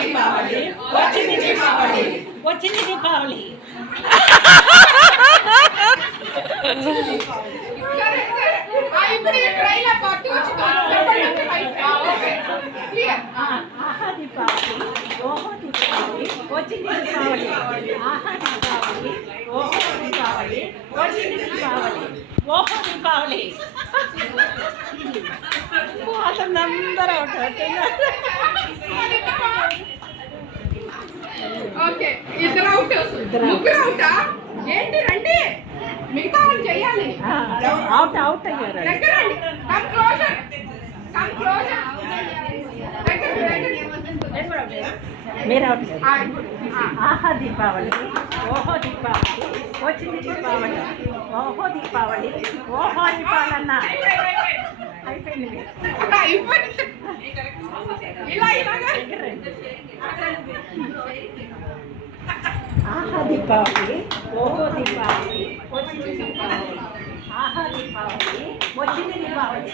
దీపావళి వచ్చింది దీపావళి వచ్చింది దీపావళి ఆహా దీపావళి ఓహో దీపావళి వచ్చింది దీపావళి ఆహా దీపావళి ఓహో దీపావళి వచ్చింది దీపావళి ఓహో దీపావళి అతను అందరూ ఏంటి రండి మిగతా వాళ్ళు చెయ్యాలి అవుట్ అవుట్ అయ్యారు మీరు అవుట్ ఆహా దీపావళి ఓహో దీపావళి వచ్చింది దీపావళి ఓహో దీపావళి ఓహో దీపావళన్న అయిపోయింది ఆహా దీపావళి ఓహో దీపావళి వచ్చింది దీపావళి ఆహా దీపావళి వచ్చింది దీపావళి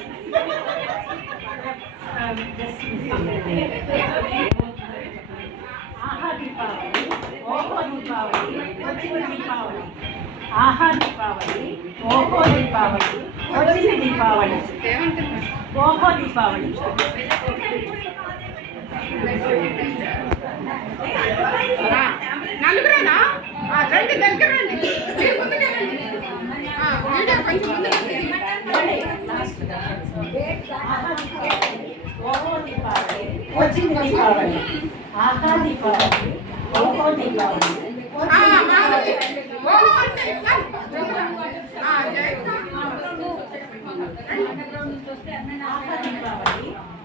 ఆహా దీపావళి ఓహో దీపావళి వచ్చింది దీపావళి ఆహా దీపావళి ఓహో దీపావళి వచ్చింది దీపావళి ఓహో దీపావళి నలుగురేనా రండి దగ్గర రండి మీరు ముందుకెళ్ళండి వీడియో కొంచెం ఓహో దీపావళి వచ్చింది దీపావళి ఆహా దీపావళి ఓహో దీపావళి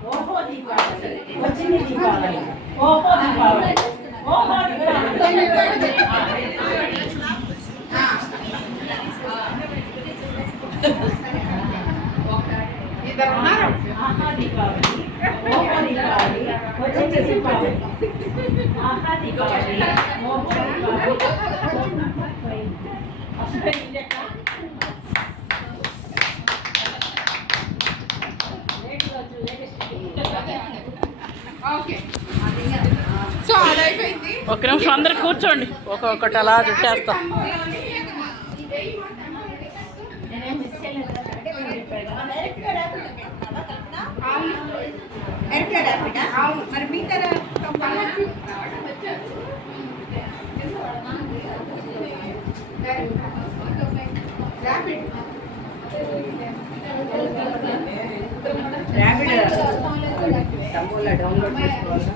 ఓహో దీపావళి వచ్చింది దీపావళి ఓహో దీపావళి ఓహో ఇద్దరు ఉన్నారు ఆహా దీపావళి ఓహో దీపావళి వచ్చింది దీపావళి ఆహా దీపావళి ఓహో దీపావళి ఓకే సో అదైపోయింది ఒక నిమిషం అందరు కూర్చోండి ఒక్కొక్కటి అలా చుట్టేస్తాం మరి మీ తర డౌన్లోడ్ చేసుకోవాలి